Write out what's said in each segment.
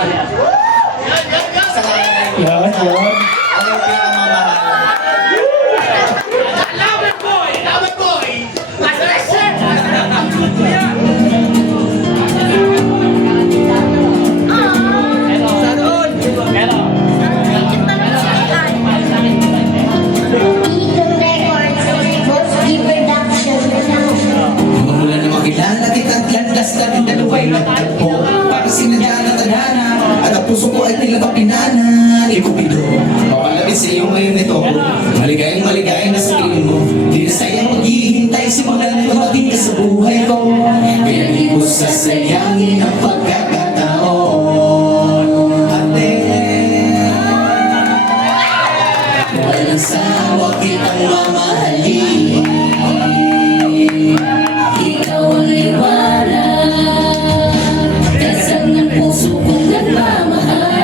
Yan, yan. Ano yung pinakamamahal? Lover boy! Lover boy! Mula na makilala kitang landas na rin dalaway nagtagpo. Para sinadya na tadhana at ang puso ko ay tila kapinanan. Ikupido, mapalapit sa iyo ngayon ito. Maligayang maligay na sa tingin mo. Di na sayang maghihintay, simulan na tumating ka sa buhay ko. Kaya di ko sasayangin ang pagkakataon. Ate, walang sawa kitang mamahalin. Ikaw ang liwanag, dasal ng puso kong nagmamahal.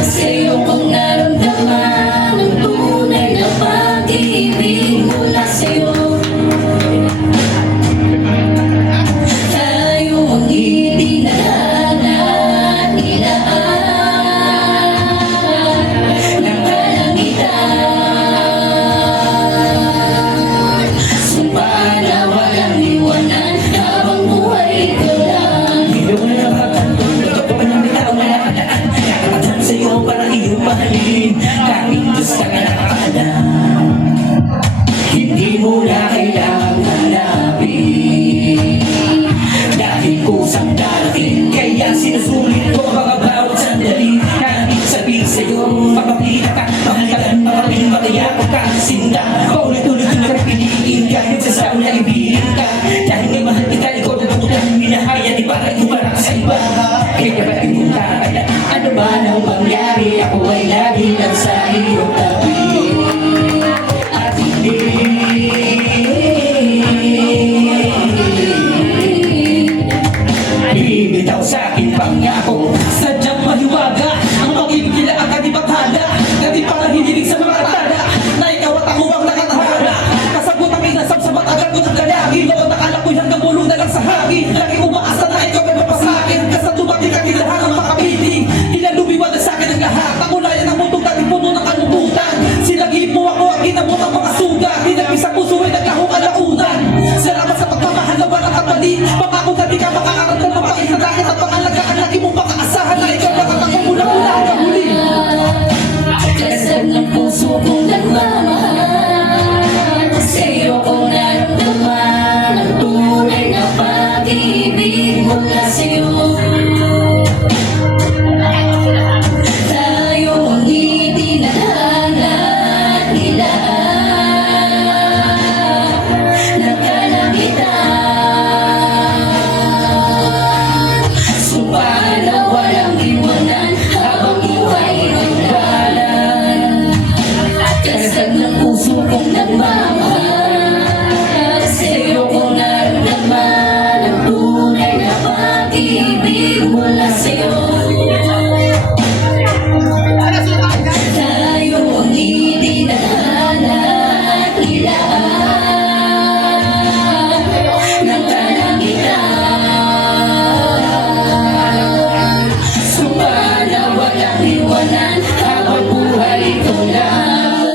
Sa'yo kong naramdaman ang tunay na pag-ibig mula sa'yo. Tayo ang idinadaan, nilaan ng kalangitan. Sumpa na walang iwanan habang buhay ko lang. Hindi mo na makakantong, ito pa ng bitaw na nakadaan. Nakakatang sa'yo para iyong mahalin. Tanging Diyos ka na nakakaalam. Hindi mo na kailangang hanapin. Dahil kusang darating, kaya sinusulit ko mga bawat sandali. Nanging sabihin sa'yo, mapapilita ka, makalan, makapiling, matayakot ka, sinta. Paulit-ulit ko na pinigin, kahit sa saon na ibirin ka. Dahil nga mahal kita, ikaw na tutang minahaya, di para ikumarang sa iba. Kaya ba ipunta ka na, ano ba nang mangyari? Ako ay lagi lang sa iyong tabi. At hindi bibitaw sa aking pangako. Sadyang mahiwaga ang pag-ibig nila ang kadibakada. Dati para hinilig sa mga tada na ikaw at ako ang nakatahara. Kasagot ang inasam sa matagal ko ng galagi. Noon nakala ko'y hanggang bulong na lang sa hangin. Lagi umaasa na ikaw ay mapasakin. Kasi dumating ka nilahan ang makapiling. Ilalumiwan na sa akin ang lahat. Ang ulayan ng mundong dating puno ng kalungkutan. Silagin mo ako ang ginamot ang mga suga. Tinapis ang puso ay naglahong alaunan. Salamat sa pagmamahal na walang kapalit. Pangako na di ka makakaramdam ng pangit na dahil at pangalagaan. Lagi mong makaasahan na ikaw nakatako mula-mula hanggang huli. Dasal ng puso kong nagmamahal. Sa'yo ko naramdaman ang tunay na pag-ibig mula sa'yo. Tayo ang idinadana at nilaan ng kalangitan. Sumpa na walang iwanan habang buhay ang dalan. Dasal ng puso kong nagmamahal. Sa'yo ko naramdaman ang tunay na pag-ibig mula sa'yo. Tayo ang idinadana at nilaan ng kalangitan. Sumpa na walang iwanan habang buhay ko lang.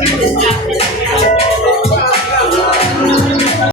Thank you.